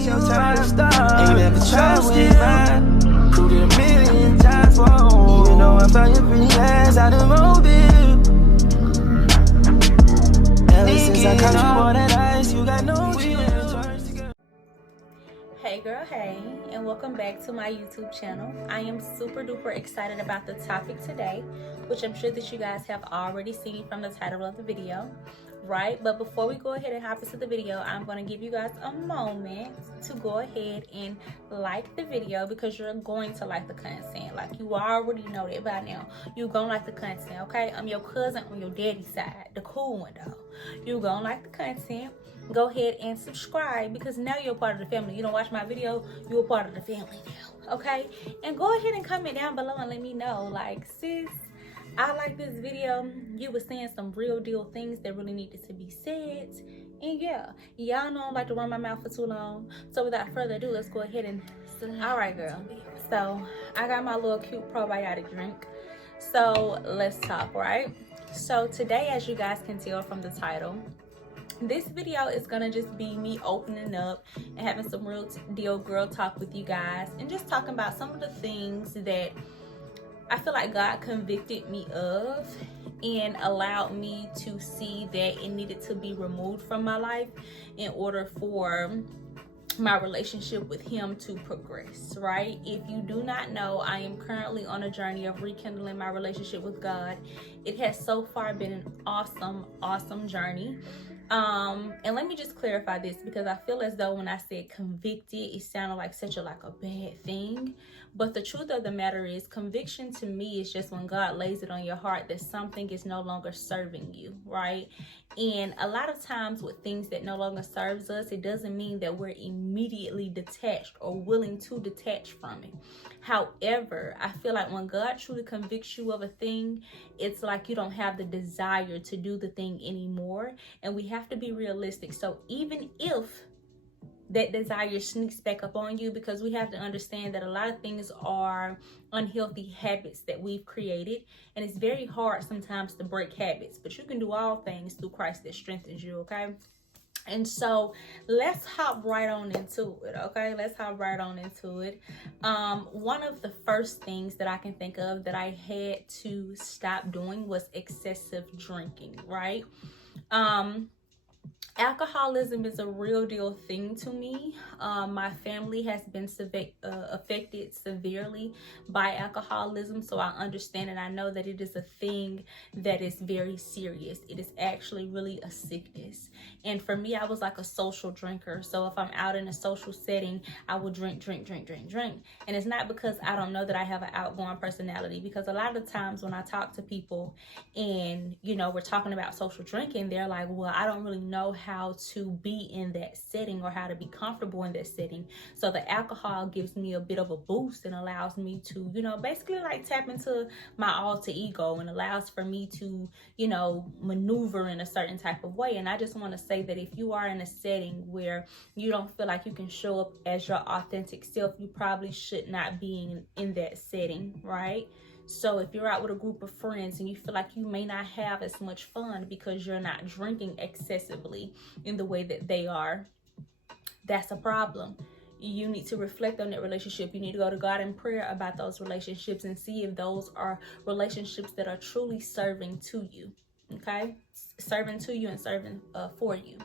it's your time to start. Ain't never tried with mine. Proved it a million times for home. Even though I found your pretty ass out of mobile. Ever since I caught you on that ice, you got no chance. Hey girl, hey, and welcome back to my YouTube channel. I am super duper excited about the topic today, which I'm sure that you guys have already seen from the title of the video, right? But before we go ahead and hop into the video, I'm going to give you guys a moment to go ahead and like the video, because you're going to like the content. Like, you already know that by now. You're going to like the content, okay? I'm your cousin on your daddy's side, the cool one though. You're going to like the content. Go ahead and subscribe, because now you're a part of the family. You don't watch my video, you're a part of the family now, okay? And go ahead and comment down below and let me know, like, sis, I like this video. You were saying some real deal things that really needed to be said. And yeah, y'all know I don't like to run my mouth for too long. So without further ado, let's go ahead and all right, girl. So I got my little cute probiotic drink. So let's talk, right? So today, as you guys can tell from the title, this video is gonna just be me opening up and having some real deal girl talk with you guys, and just talking about some of the things that I feel like God convicted me of and allowed me to see that it needed to be removed from my life in order for my relationship with him to progress, right? If you do not know, I am currently on a journey of rekindling my relationship with God. It has so far been an awesome journey. And let me just clarify this, because I feel as though when I said convicted, it sounded like such a bad thing. But the truth of the matter is, conviction to me is just when God lays it on your heart that something is no longer serving you, right? And a lot of times with things that no longer serves us, it doesn't mean that we're immediately detached or willing to detach from it. However, I feel like when God truly convicts you of a thing, it's like you don't have the desire to do the thing anymore. And we have to be realistic. So even if that desire sneaks back up on you, because we have to understand that a lot of things are unhealthy habits that we've created, and it's very hard sometimes to break habits, but you can do all things through Christ that strengthens you, okay? And so let's hop right on into it, okay? Let's hop right on into it. One of the first things that I can think of that I had to stop doing was excessive drinking, right? Alcoholism is a real deal thing to me. My family has been affected severely by alcoholism, so I understand and I know that it is a thing that is very serious. It is actually really a sickness. And for me, I was like a social drinker. So if I'm out in a social setting, I will drink. And it's not because I don't know that I have an outgoing personality, because a lot of times when I talk to people and, you know, we're talking about social drinking, they're like, well, I don't really know how to be in that setting or how to be comfortable in that setting. So the alcohol gives me a bit of a boost and allows me to, you know, basically like tap into my alter ego, and allows for me to, you know, maneuver in a certain type of way. And I just want to say that if you are in a setting where you don't feel like you can show up as your authentic self, you probably should not be in that setting, right? So if you're out with a group of friends and you feel like you may not have as much fun because you're not drinking excessively in the way that they are, that's a problem. You need to reflect on that relationship. You need to go to God in prayer about those relationships and see if those are relationships that are truly serving to you, okay? Serving to you and serving for you.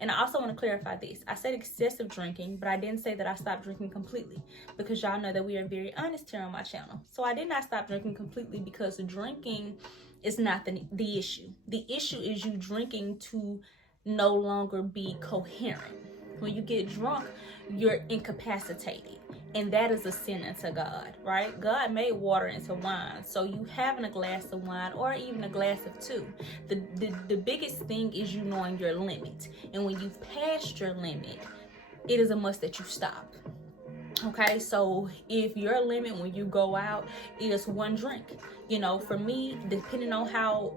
And I also want to clarify this. I said excessive drinking, but I didn't say that I stopped drinking completely, because y'all know that we are very honest here on my channel. So I did not stop drinking completely, because drinking is not the issue. The issue is you drinking to no longer be coherent. When you get drunk, you're incapacitated. And that is a sin unto God, right? God made water into wine. So you having a glass of wine or even a glass of two. The biggest thing is you knowing your limit. And when you've passed your limit, it is a must that you stop. Okay, so if your limit when you go out is one drink, you know, for me, depending on how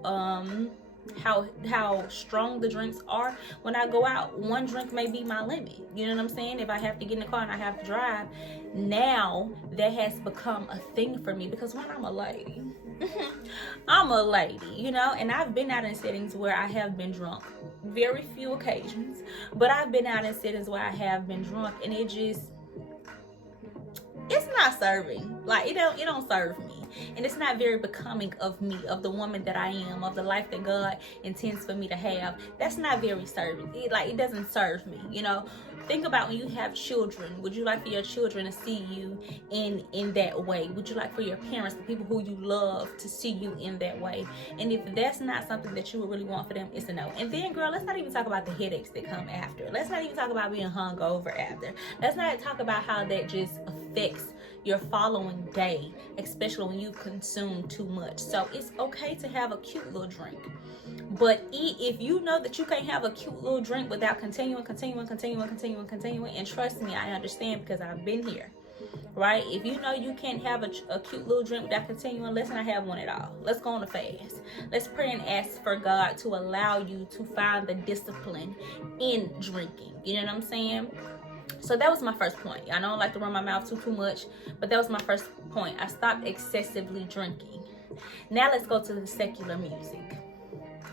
strong the drinks are, when I go out, one drink may be my limit. You know what I'm saying? If I have to get in the car and I have to drive, now that has become a thing for me, because when I'm a lady, I'm a lady, you know, and I've been out in settings where I have been drunk. Very few occasions, but I've been out in settings where I have been drunk, and it's not serving. Like, it don't serve me, and it's not very becoming of me, of the woman that I am, of the life that God intends for me to have. That's not very serving. It doesn't serve me, you know. Think about when you have children. Would you like for your children to see you in that way? Would you like for your parents, the people who you love, to see you in that way? And if that's not something that you would really want for them, it's a no. And then, girl, let's not even talk about the headaches that come after. Let's not even talk about being hungover after. Let's not talk about how that just affects your following day, especially when you consume too much. So it's okay to have a cute little drink, but if you know that you can't have a cute little drink without continuing, and trust me, I understand, because I've been here, right? If you know you can't have a cute little drink without continuing, let's not have one at all. Let's go on a fast. Let's pray and ask for God to allow you to find the discipline in drinking. You know what I'm saying? So that was my first point. I don't like to run my mouth too much, but that was my first point. I stopped excessively drinking. Now let's go to the secular music.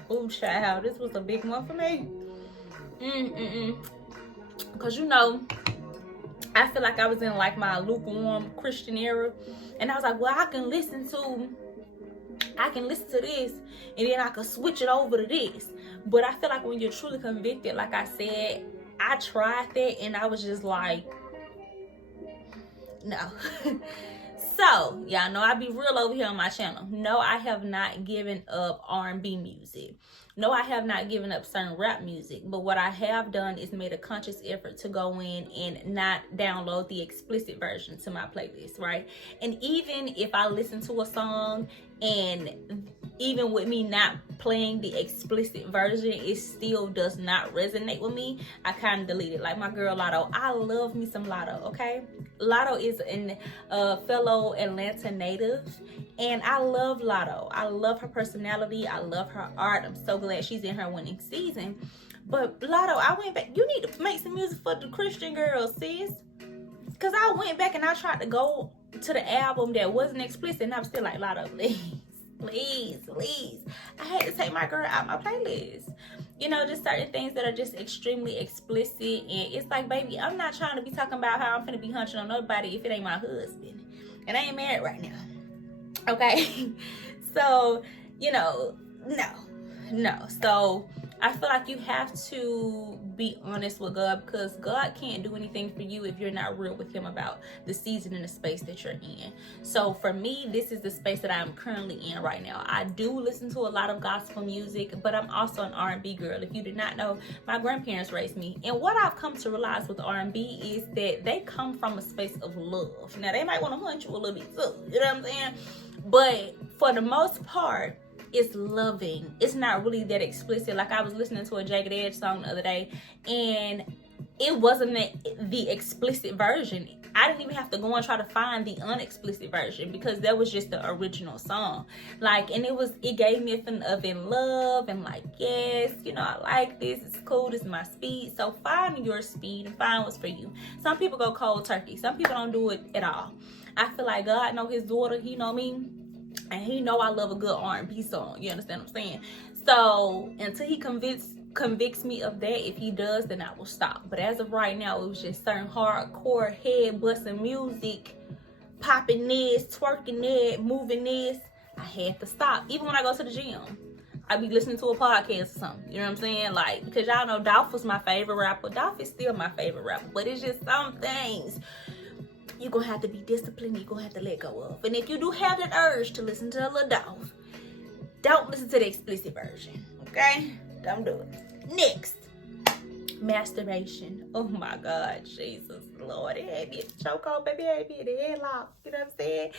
Oh, child, this was a big one for me. Because, you know, I feel like I was in like my lukewarm Christian era, and I was like, well, I can listen to this, and then I can switch it over to this. But I feel like when you're truly convicted, like I said, I tried that and I was just like, no. So, y'all know I be real over here on my channel. No, I have not given up R&B music. No, I have not given up certain rap music. But what I have done is made a conscious effort to go in and not download the explicit version to my playlist, right? And even if I listen to a song, and even with me not playing the explicit version, it still does not resonate with me, I kind of delete it. Like my girl Lotto, I love me some Lotto, okay? Lotto is a fellow Atlanta native, and I love Lotto. I love her personality. I love her art. I'm so glad she's in her winning season. But Lotto, I went back. You need to make some music for the Christian girls, sis. Because I went back and I tried to go to the album that wasn't explicit, and I'm still like, Lotto, please. I had to take my girl out my playlist. You know, just certain things that are just extremely explicit. And it's like, baby, I'm not trying to be talking about how I'm finna be hunching on nobody if it ain't my husband. And I ain't married right now. Okay? So, you know, no. So I feel like you have to be honest with God, because God can't do anything for you if you're not real with him about the season and the space that you're in. So for me, this is the space that I'm currently in right now. I do listen to a lot of gospel music, but I'm also an R&B girl. If you did not know, my grandparents raised me. And what I've come to realize with R&B is that they come from a space of love. Now, they might want to hunt you a little bit too, you know what I'm saying? But for the most part, it's loving. It's not really that explicit. Like, I was listening to a Jagged Edge song the other day, and it wasn't the explicit version. I didn't even have to go and try to find the unexplicit version, because that was just the original song. Like, and it gave me a feeling of in love, and like, yes, you know, I like this, it's cool, this is my speed. So find your speed and find what's for you. Some people go cold turkey. Some people don't do it at all. I feel like God know his daughter, he know me, and he know I love a good R&B song. You understand what I'm saying? So until he convicts me of that, if he does, then I will stop. But as of right now, it was just certain hardcore head busting music, popping this, twerking that, moving this. I had to stop. Even when I go to the gym, I be listening to a podcast or something. You know what I'm saying? Like, because y'all know Dolph was my favorite rapper. Dolph is still my favorite rapper. But it's just some things you're going to have to be disciplined. You're going to have to let go of. And if you do have that urge to listen to a little Dolph, don't listen to the explicit version. Okay? Don't do it. Next, masturbation. Oh my God, Jesus, Lord, it had me at the chokehold, baby. It had me at the headlock. You know what I'm saying?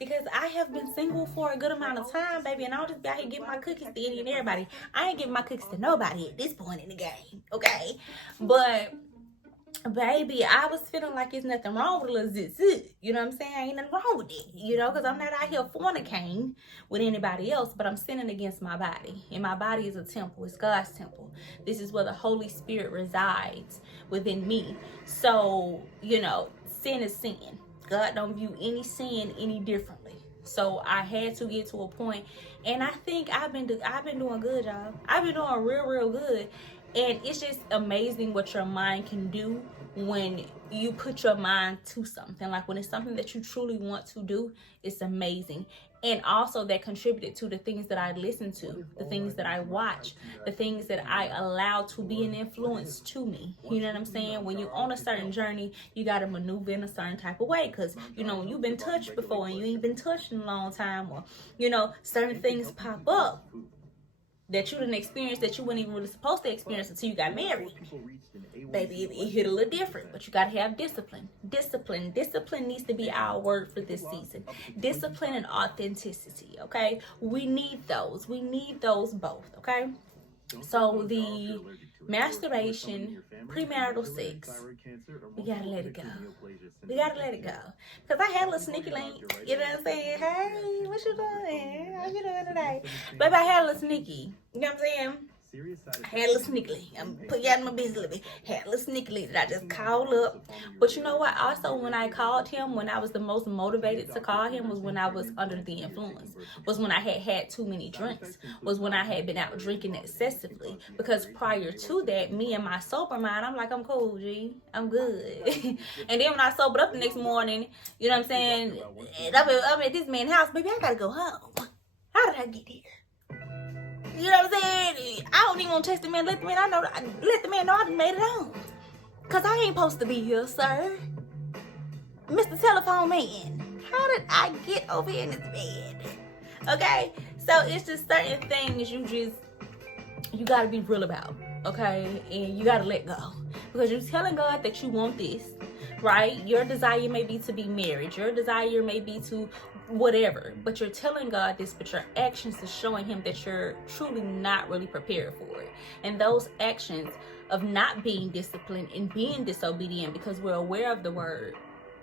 Because I have been single for a good amount of time, baby, and I'll just be out here giving my cookies to any and everybody. I ain't giving my cookies to nobody at this point in the game, okay? But baby, I was feeling like there's nothing wrong with a little zit. You know what I'm saying? Ain't nothing wrong with it, you know, because I'm not out here fornicating with anybody else, but I'm sinning against my body. And my body is a temple. It's God's temple. This is where the Holy Spirit resides within me. So, you know, sin is sin. God don't view any sin any differently. So I had to get to a point, and I think I've been doing good, y'all. I've been doing real good. And it's just amazing what your mind can do when you put your mind to something. Like when it's something that you truly want to do, it's amazing. And also that contributed to the things that I listen to, the things that I watch, the things that I allow to be an influence to me. You know what I'm saying? When you're on a certain journey, you got to maneuver in a certain type of way. Because, you know, when you've been touched before and you ain't been touched in a long time, or, you know, certain things pop up that you didn't experience that you weren't even really supposed to experience until you got married. Baby, it hit a little different, but you got to have discipline. Discipline needs to be our word for this season. Discipline and authenticity, okay? We need those both, okay? So the masturbation, premarital sex, we gotta let it go. We gotta let it go. Because I had a little sneaky link, you know what I'm saying? Hey, what you doing? How you doing today? Baby, I had a little sneaky, you know what I'm saying? Had a little sneakily. I'm put you out of my business a little bit. Had a little sneakily that I just called up. But you know what? Also, when I called him, when I was the most motivated to call him was when I was under the influence. Was when I had too many drinks. Was when I had been out drinking excessively. Because prior to that, me and my sober mind, I'm like, I'm cool, G. I'm good. And then when I sobered up the next morning, you know what I'm saying? I'm at this man's house. Baby, I gotta go home. How did I get here? You know what I'm saying? I don't even want to text the man. Let the man know I done made it home. Cause I ain't supposed to be here, sir. Mr. Telephone Man, how did I get over here in this bed? Okay, so it's just certain things you gotta be real about, okay? And you gotta let go. Because you're telling God that you want this, right? Your desire may be to be married. Your desire may be to whatever, but you're telling God this, but your actions is showing him that you're truly not really prepared for it. And those actions of not being disciplined and being disobedient, because we're aware of the word,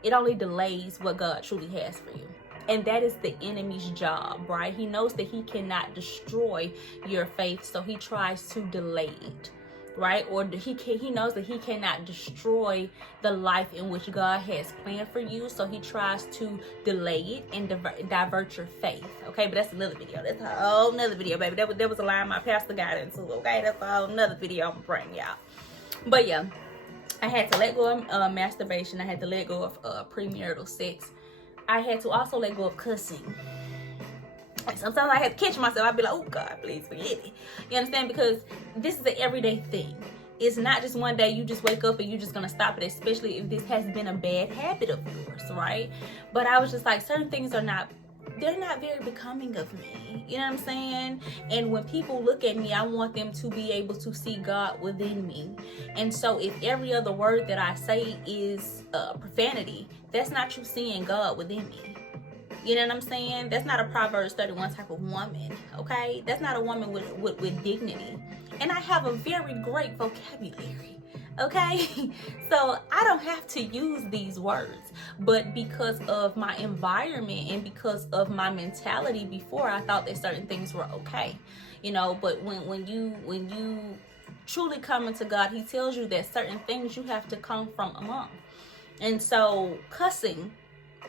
it only delays what God truly has for you. And that is the enemy's job, right? He knows that he cannot destroy your faith, so he tries to delay it, right? Or he knows that he cannot destroy the life in which God has planned for you, so he tries to delay it and divert your faith, okay? But that's another video. That's a whole nother video, baby. That was a line my pastor got into, okay? That's a whole nother video I'm gonna bring y'all. But yeah, I had to let go of masturbation. I had to let go of premarital sex. I had to also let go of cussing. Sometimes I had to catch myself. I'd be like, oh God, please forgive me. You understand? Because this is an everyday thing. It's not just one day you just wake up and you're just going to stop it, especially if this has been a bad habit of yours, right? But I was just like, certain things they're not very becoming of me. You know what I'm saying? And when people look at me, I want them to be able to see God within me. And so if every other word that I say is profanity, that's not you seeing God within me. You know what I'm saying? That's not a Proverbs 31 type of woman, okay? That's not a woman with dignity. And I have a very great vocabulary, okay? So I don't have to use these words. But because of my environment and because of my mentality before, I thought that certain things were okay. You know, but when you truly come into God, he tells you that certain things you have to come from among. And so cussing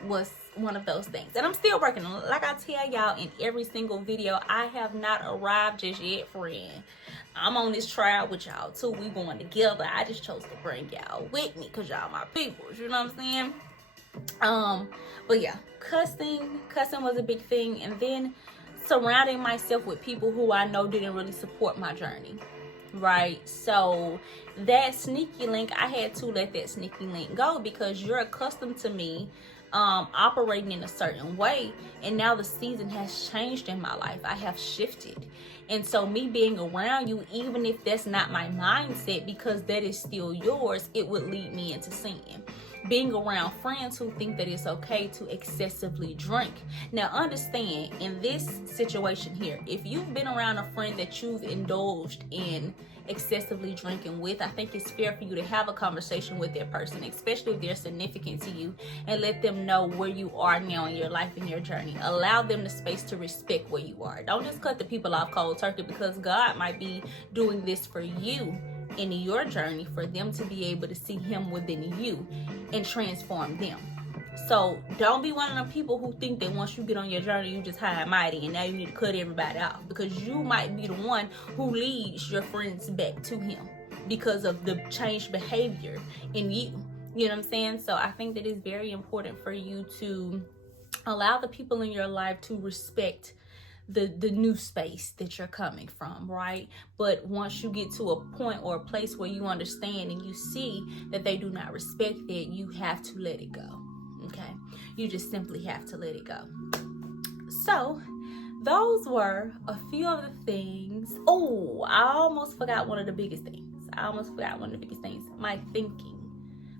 was one of those things, and I'm still working on it. Like I tell y'all in every single video, I have not arrived just yet, friend. I'm on this trial with y'all too. We going together. I just chose to bring y'all with me because y'all my peoples, you know what I'm saying? But yeah, cussing was a big thing. And then surrounding myself with people who I know didn't really support my journey, right? So that sneaky link, I had to let that sneaky link go, because you're accustomed to me operating in a certain way, and now the season has changed in my life. I have shifted, and so me being around you, even if that's not my mindset, because that is still yours, it would lead me into sin. Being around friends who think that it's okay to excessively drink. Now understand, in this situation here, if you've been around a friend that you've indulged in excessively drinking with, I think it's fair for you to have a conversation with that person, especially if they're significant to you, and let them know where you are now in your life and your journey. Allow them the space to respect where you are. Don't just cut the people off cold turkey, because God might be doing this for you in your journey, for them to be able to see him within you and transform them. So don't be one of them people who think that once you get on your journey, you just high and mighty and now you need to cut everybody off, because you might be the one who leads your friends back to him because of the changed behavior in you. You know what I'm saying? So I think that it's very important for you to allow the people in your life to respect the new space that you're coming from, right? But once you get to a point or a place where you understand and you see that they do not respect that, you have to let it go. Okay, you just simply have to let it go. So those were a few of the things. Oh, I almost forgot one of the biggest things. My thinking,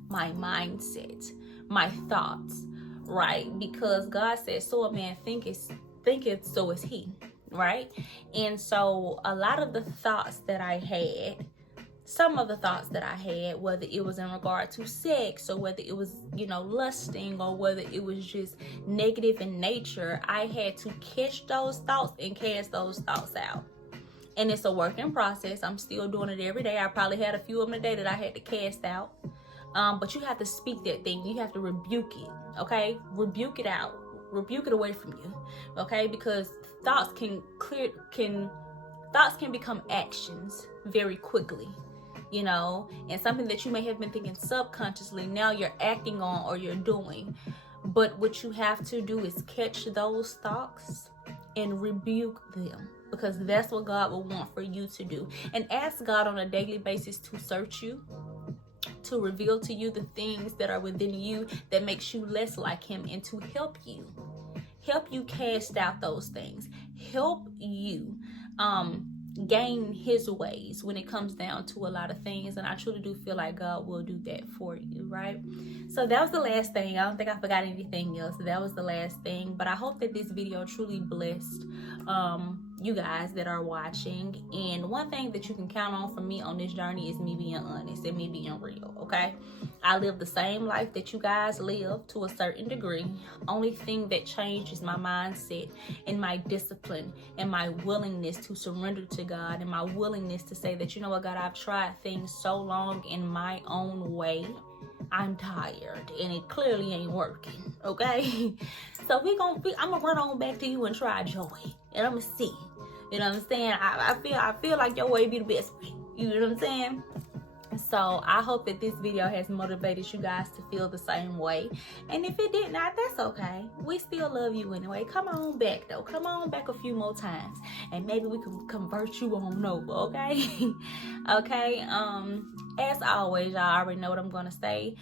my mindset, my thoughts, right? Because God said, so a man thinketh, so is he, right? And so a lot of the thoughts that I had, some of the thoughts that I had, whether it was in regard to sex or whether it was, lusting, or whether it was just negative in nature, I had to catch those thoughts and cast those thoughts out. And it's a working process. I'm still doing it every day. I probably had a few of them today that I had to cast out. But you have to speak that thing. You have to rebuke it, okay? Rebuke it out. Rebuke it away from you, okay? Because thoughts can become actions very quickly, and something that you may have been thinking subconsciously, now you're acting on or you're doing. But what you have to do is catch those thoughts and rebuke them, because that's what God will want for you to do. And ask God on a daily basis to search you, to reveal to you the things that are within you that makes you less like him, and to help you cast out those things, help you gain his ways when it comes down to a lot of things. And I truly do feel like God will do that for you, right? So that was the last thing. I don't think I forgot anything else. That was the last thing. But I hope that this video truly blessed you guys that are watching. And one thing that you can count on from me on this journey is me being honest and me being real, okay? I live the same life that you guys live to a certain degree. Only thing that changed is my mindset and my discipline and my willingness to surrender to God, and my willingness to say that, you know what, God, I've tried things so long in my own way. I'm tired and it clearly ain't working, okay? So I'm gonna run on back to you and try joy, and I'm gonna see. You know what I'm saying? I feel like your way be the best way. You know what I'm saying? So I hope that this video has motivated you guys to feel the same way. And if it did not, that's okay. We still love you anyway. Come on back though. Come on back a few more times, and maybe we can convert you on over, okay? Okay. As always, y'all already know what I'm gonna say.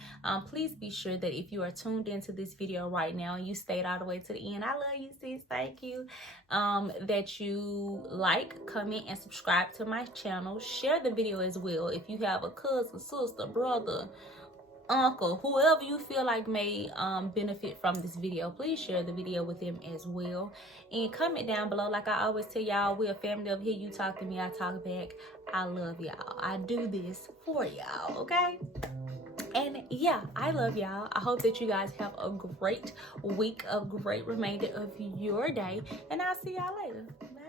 Please be sure that if you are tuned into this video right now and you stayed all the way to the end, I love you, sis. Thank you. That you like, comment, and subscribe to my channel. Share the video as well. If you have a cousin, sister, brother, uncle, whoever you feel like may benefit from this video, please share the video with them as well. And comment down below. Like I always tell y'all, we're a family up here. You talk to me, I talk back. I love y'all. I do this for y'all, okay? And yeah, I love y'all. I hope that you guys have a great week, a great remainder of your day, and I'll see y'all later. Bye.